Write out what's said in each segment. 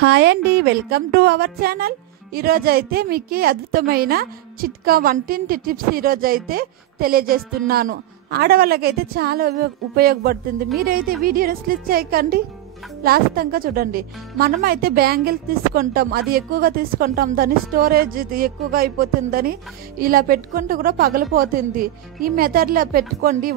Hi అండి, welcome to our channel. ఈరోజు అయితే మీకు అద్భుతమైన చిట్కా వంటింటి టిప్స్ ఈరోజు అయితే తెలియజేస్తున్నాను. ఆడవాళ్ళకైతే చాలా ఉపయోగపడుతుంది. మీరైతే వీడియోని స్కిప్ చేయకండి, లాస్ట్ దాకా చూడండి. మనమైతే బ్యాంగిల్స్ తీసుకుంటాం, అది ఎక్కువగా తీసుకుంటాం, దాని స్టోరేజ్ ఎక్కువగా అయిపోతుందని ఇలా పెట్టుకుంటూ కూడా పగిలిపోతుంది. ఈ మెథడ్లో పెట్టుకోండి,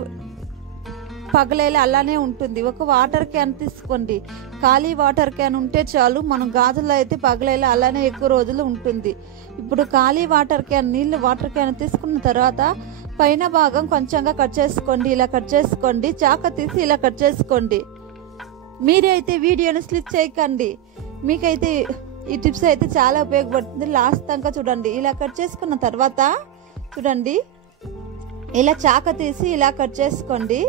పగలేలా అలానే ఉంటుంది. ఒక వాటర్ క్యాన్ తీసుకోండి, ఖాళీ వాటర్ క్యాన్ ఉంటే చాలు. మనం గాజుల్లో అయితే పగలేలా అలానే ఎక్కువ రోజులు ఉంటుంది. ఇప్పుడు ఖాళీ వాటర్ క్యాన్ తీసుకున్న తర్వాత పైన భాగం కొంచెంగా కట్ చేసుకోండి. ఇలా కట్ చేసుకోండి, చాక తీసి ఇలా కట్ చేసుకోండి. మీరైతే వీడియోని స్కిప్ చేయకండి, మీకైతే ఈ టిప్స్ అయితే చాలా ఉపయోగపడుతుంది. లాస్ట్ దాకా చూడండి. ఇలా కట్ చేసుకున్న తర్వాత చూడండి, ఇలా చాక తీసి ఇలా కట్ చేసుకోండి.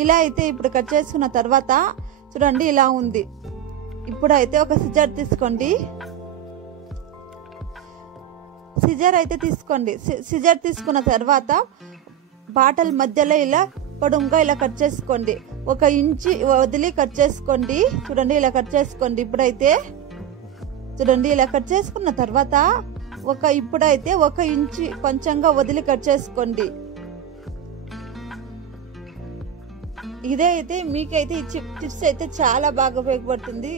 ఇలా అయితే ఇప్పుడు కట్ చేసుకున్న తర్వాత చూడండి ఇలా ఉంది. ఇప్పుడు అయితే ఒక సిజర్ తీసుకోండి. సిజర్ అయితే తీసుకోండి. సిజర్ తీసుకున్న తర్వాత బాటల్ మధ్యలో ఇలా పొడుగ్గా ఇలా కట్ చేసుకోండి. 1 ఇంచు వదిలి కట్ చేసుకోండి. చూడండి ఇలా కట్ చేసుకోండి. ఇప్పుడైతే చూడండి ఇలా కట్ చేసుకున్న తర్వాత ఇప్పుడైతే 1 ఇంచు కొంచెంగా వదిలి కట్ చేసుకోండి. ఇదే అయితే మీకైతే ఈ టిప్స్ అయితే చాలా బాగా ఉపయోగపడుతుంది.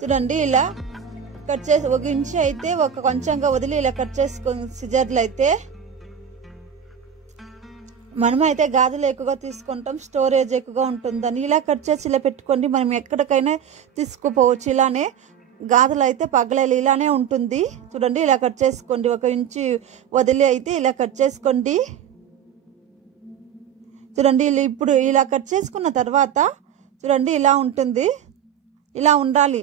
చూడండి ఇలా కట్ చేసి 1 ఇంచు అయితే కొంచెంగా వదిలి ఇలా కట్ చేసుకోండి. సిజర్లు అయితే మనమైతే గాజులు ఎక్కువగా తీసుకుంటాం, స్టోరేజ్ ఎక్కువగా ఉంటుందని ఇలా కట్ చేసి ఇలా పెట్టుకోండి. మనం ఎక్కడికైనా తీసుకుపోవచ్చు. ఇలానే గాజులు అయితే పగలేలు ఇలానే ఉంటుంది. చూడండి ఇలా కట్ చేసుకోండి. 1 ఇంచు వదిలి అయితే ఇలా కట్ చేసుకోండి. చూడండి ఇప్పుడు ఇలా కట్ చేసుకున్న తర్వాత చూడండి ఇలా ఉంటుంది, ఇలా ఉండాలి.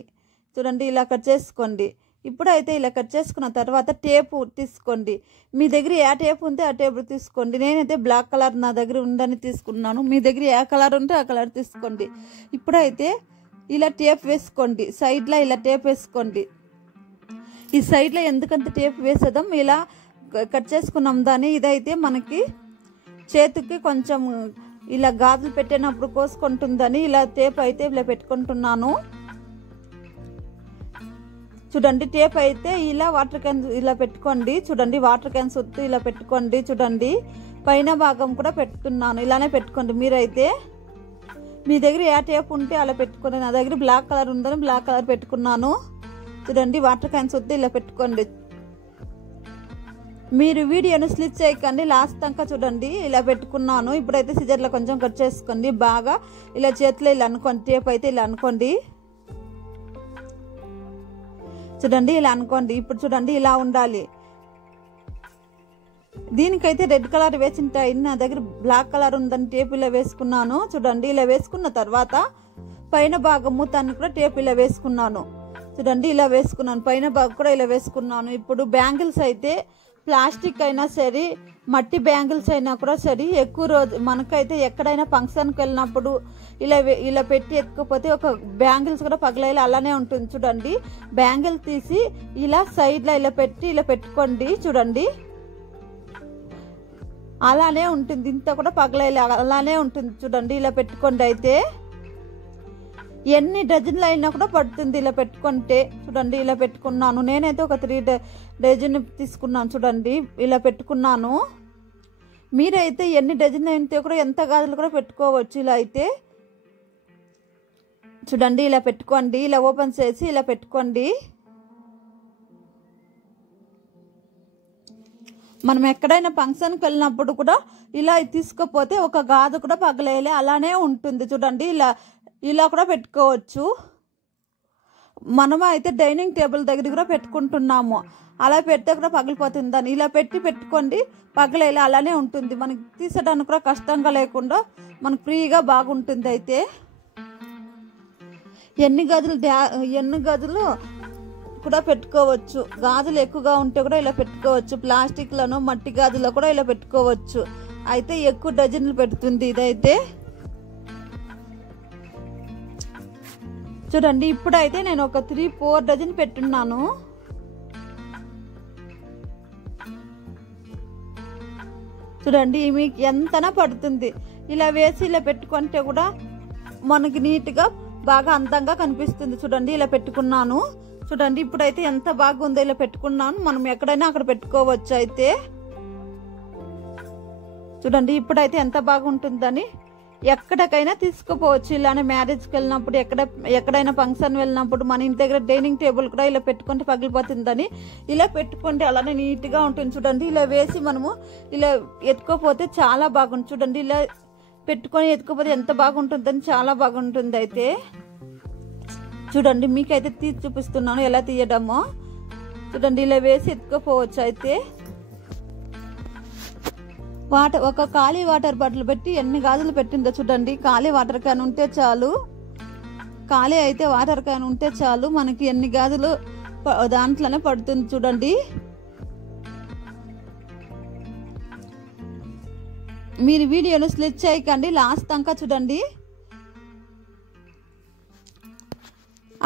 చూడండి ఇలా కట్ చేసుకోండి. ఇప్పుడైతే ఇలా కట్ చేసుకున్న తర్వాత టేపు తీసుకోండి. మీ దగ్గర ఏ టేపు ఉంటే ఆ టేపు తీసుకోండి. నేనైతే బ్లాక్ కలర్ నా దగ్గర ఉందని తీసుకున్నాను. మీ దగ్గర ఏ కలర్ ఉంటే ఆ కలర్ తీసుకోండి. ఇప్పుడైతే ఇలా టేప్ వేసుకోండి. సైడ్లో ఇలా టేప్ వేసుకోండి. ఈ సైడ్లో ఎందుకంత టేప్ వేసేదాం, ఇలా కట్ చేసుకున్నాం దాన్ని. ఇదైతే మనకి చేతికి కొంచెం ఇలా గాజులు పెట్టినప్పుడు కోసుకుంటుందని ఇలా టేప్ అయితే ఇలా పెట్టుకుంటున్నాను. చూడండి టేప్ అయితే ఇలా వాటర్ క్యాన్ ఇలా పెట్టుకోండి. చూడండి వాటర్ క్యాన్ చుట్టూ ఇలా పెట్టుకోండి. చూడండి పైన భాగం కూడా పెట్టుకున్నాను, ఇలానే పెట్టుకోండి. మీరైతే మీ దగ్గర ఏ టేప్ ఉంటే అలా పెట్టుకోండి. నా దగ్గర బ్లాక్ కలర్ ఉందని బ్లాక్ కలర్ పెట్టుకున్నాను. చూడండి వాటర్ క్యాన్ చుట్టూ ఇలా పెట్టుకోండి. మీరు వీడియోను స్కిప్ చేయకండి, లాస్ట్ దాకా చూడండి. ఇలా పెట్టుకున్నాను. ఇప్పుడైతే సిజర్లో కొంచెం కట్ చేసుకోండి. బాగా ఇలా చేతిలో ఇలా అనుకోండి. టేప్ అయితే ఇలా అనుకోండి. చూడండి ఇలా అనుకోండి. ఇప్పుడు చూడండి ఇలా ఉండాలి. దీనికైతే రెడ్ కలర్ వేసింటాయి, నా దగ్గర బ్లాక్ కలర్ ఉందని టేప్ ఇలా వేసుకున్నాను. చూడండి ఇలా వేసుకున్న తర్వాత పైన భాగం మూతాన్ని కూడా టేప్ ఇలా వేసుకున్నాను. చూడండి ఇలా వేసుకున్నాను. పైన భాగం కూడా ఇలా వేసుకున్నాను. ఇప్పుడు బ్యాంగిల్స్ అయితే ప్లాస్టిక్ అయినా సరే, మట్టి బ్యాంగిల్స్ అయినా కూడా సరే, ఎక్కువ రోజు మనకైతే ఎక్కడైనా ఫంక్షన్కి వెళ్ళినప్పుడు ఇలా పెట్టి ఎత్తుకపోతే ఒక బ్యాంగిల్స్ కూడా పగలేలా అలానే ఉంటుంది. చూడండి బ్యాంగిల్ తీసి ఇలా సైడ్లో ఇలా పెట్టి ఇలా పెట్టుకోండి. చూడండి అలానే ఉంటుంది, ఇంత కూడా పగలేలా అలానే ఉంటుంది. చూడండి ఇలా పెట్టుకోండి. అయితే ఎన్ని డజన్లు అయినా కూడా పడుతుంది ఇలా పెట్టుకుంటే. చూడండి ఇలా పెట్టుకున్నాను. నేనైతే ఒక 3 డజన్ తీసుకున్నాను. చూడండి ఇలా పెట్టుకున్నాను. మీరైతే ఎన్ని డజన్ అయితే కూడా ఎంత గాజులు కూడా పెట్టుకోవచ్చు. ఇలా అయితే చూడండి ఇలా పెట్టుకోండి. ఇలా ఓపెన్ చేసి ఇలా పెట్టుకోండి. మనం ఎక్కడైనా ఫంక్షన్కి వెళ్ళినప్పుడు కూడా ఇలా తీసుకుపోతే ఒక గాజు కూడా పగలేలే అలానే ఉంటుంది. చూడండి ఇలా కూడా పెట్టుకోవచ్చు. మనము అయితే డైనింగ్ టేబుల్ దగ్గర కూడా పెట్టుకుంటున్నాము, అలా పెడితే కూడా పగిలిపోతుందని ఇలా పెట్టుకోండి. పగలేలా అలానే ఉంటుంది. మనకి తీసడానికి కూడా కష్టంగా లేకుండా మనకు ఫ్రీగా బాగుంటుంది. అయితే ఎన్ని గదులు కూడా పెట్టుకోవచ్చు. గాజులు ఎక్కువగా ఉంటే కూడా ఇలా పెట్టుకోవచ్చు. ప్లాస్టిక్లను మట్టి గాజులో కూడా ఇలా పెట్టుకోవచ్చు. అయితే ఎక్కువ డజన్లు పెడుతుంది ఇదైతే. చూడండి ఇప్పుడైతే నేను ఒక 3-4 డజన్ పెట్టున్నాను. చూడండి మీకు ఎంతనా పడుతుంది. ఇలా వేసి ఇలా పెట్టుకుంటే కూడా మనకి నీట్గా బాగా అందంగా కనిపిస్తుంది. చూడండి ఇలా పెట్టుకున్నాను. చూడండి ఇప్పుడైతే ఎంత బాగుందో ఇలా పెట్టుకున్నాను. మనం ఎక్కడైనా అక్కడ పెట్టుకోవచ్చు. అయితే చూడండి ఇప్పుడైతే ఎంత బాగుంటుందని ఎక్కడికైనా తీసుకుపోవచ్చు. ఇలానే మ్యారేజ్కి వెళ్ళినప్పుడు ఎక్కడైనా ఫంక్షన్ వెళ్ళినప్పుడు మన ఇంటి దగ్గర డైనింగ్ టేబుల్ కూడా ఇలా పెట్టుకుంటే పగిలిపోతుందని ఇలా పెట్టుకుంటే అలానే నీట్గా ఉంటుంది. చూడండి ఇలా వేసి మనము ఇలా ఎత్తుకోపోతే చాలా బాగుంటుంది. చూడండి ఇలా పెట్టుకొని ఎత్తుకోపోతే ఎంత బాగుంటుందని చాలా బాగుంటుంది. అయితే చూడండి మీకైతే తీసి చూపిస్తున్నాను ఎలా తీయడమో. చూడండి ఇలా వేసి ఎత్తుకోపోవచ్చు. అయితే ఒక ఖాళీ వాటర్ బాటిల్ పెట్టి ఎన్ని గాజులు పెట్టిందో చూడండి. ఖాళీ వాటర్ క్యాన్ ఉంటే చాలు, ఖాళీ అయితే వాటర్ క్యాన్ ఉంటే చాలు మనకి ఎన్ని గాజులు దాంట్లోనే పడుతుంది. చూడండి మీరు వీడియోను స్లిప్ చేయకండి, లాస్ట్ దాకా చూడండి.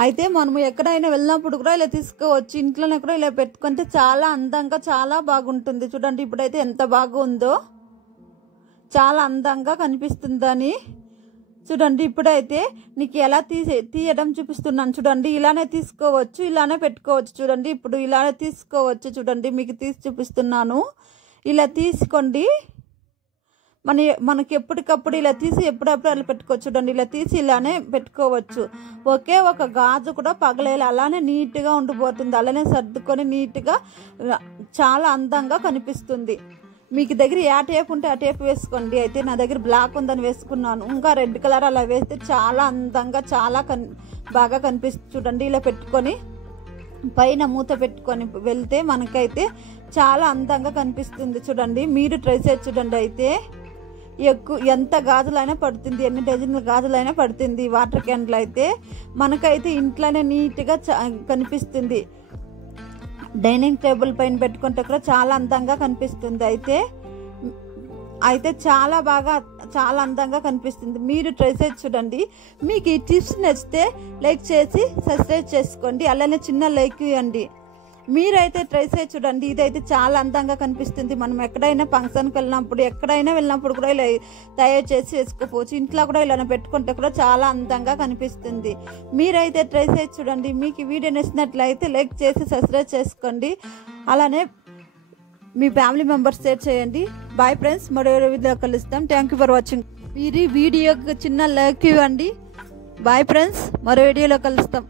అయితే మనము ఎక్కడైనా వెళ్ళినప్పుడు కూడా ఇలా తీసుకోవచ్చు. ఇంట్లోనే కూడా ఇలా పెట్టుకుంటే చాలా అందంగా చాలా బాగుంటుంది. చూడండి ఇప్పుడైతే ఎంత బాగుందో, చాలా అందంగా కనిపిస్తుందని. చూడండి ఇప్పుడైతే నీకు ఎలా తీయడం చూపిస్తున్నాను. చూడండి ఇలానే తీసుకోవచ్చు, ఇలానే పెట్టుకోవచ్చు. చూడండి ఇప్పుడు ఇలానే తీసుకోవచ్చు. చూడండి మీకు తీసి చూపిస్తున్నాను. ఇలా తీసుకోండి. మనకి ఎప్పటికప్పుడు ఇలా తీసి ఎప్పుడప్పుడు అలా పెట్టుకోవచ్చు. చూడండి ఇలా తీసి ఇలానే పెట్టుకోవచ్చు. ఒకే ఒక గాజు కూడా పగలేలా అలానే నీట్గా ఉండిపోతుంది. అలానే సర్దుకొని నీట్గా చాలా అందంగా కనిపిస్తుంది. మీకు దగ్గర ఏ టేప్ ఉంటే ఆ టేప్ వేసుకోండి. అయితే నా దగ్గర బ్లాక్ ఉందని వేసుకున్నాను. ఇంకా రెడ్ కలర్ అలా వేస్తే చాలా అందంగా చాలా బాగా కనిపిస్తుంది. చూడండి ఇలా పెట్టుకొని పైన మూత పెట్టుకొని వెళ్తే మనకైతే చాలా అందంగా కనిపిస్తుంది. చూడండి మీరు ట్రై చేసి చూడండి. అయితే ఎంత గాజులైనా పడుతుంది, ఎన్ని డజన్ల గాజులైనా పడుతుంది. వాటర్ క్యాన్లు అయితే మనకైతే ఇంట్లోనే నీట్గా కనిపిస్తుంది. డైనింగ్ టేబుల్ పైన పెట్టుకుంటే కూడా చాలా అందంగా కనిపిస్తుంది. అయితే చాలా బాగా చాలా అందంగా కనిపిస్తుంది. మీరు ట్రై చేసి చూడండి. మీకు ఈ టిప్స్ నచ్చితే లైక్ చేసి సబ్స్క్రైబ్ చేసుకోండి. అలానే చిన్న లైక్ ఇవ్వండి. మీరైతే ట్రై చేసి చూడండి. ఇదైతే చాలా అందంగా కనిపిస్తుంది. మనం ఎక్కడైనా ఫంక్షన్కి వెళ్ళినప్పుడు కూడా ఇలా తయారు చేసి వేసుకోవచ్చు. ఇంట్లో కూడా ఇలా పెట్టుకుంటే కూడా చాలా అందంగా కనిపిస్తుంది. మీరైతే ట్రై చేసి చూడండి. మీకు ఈ వీడియో నచ్చినట్లయితే లైక్ చేసి సబ్స్క్రైబ్ చేసుకోండి. అలానే మీ ఫ్యామిలీ మెంబర్స్ షేర్ చేయండి. బాయ్ ఫ్రెండ్స్, మరో వీడియో కలుస్తాం. Thank you for watching. మీరు వీడియోకి చిన్న లైక్ ఇవ్వండి. బాయ్ ఫ్రెండ్స్, మరో వీడియోలో కలుస్తాం.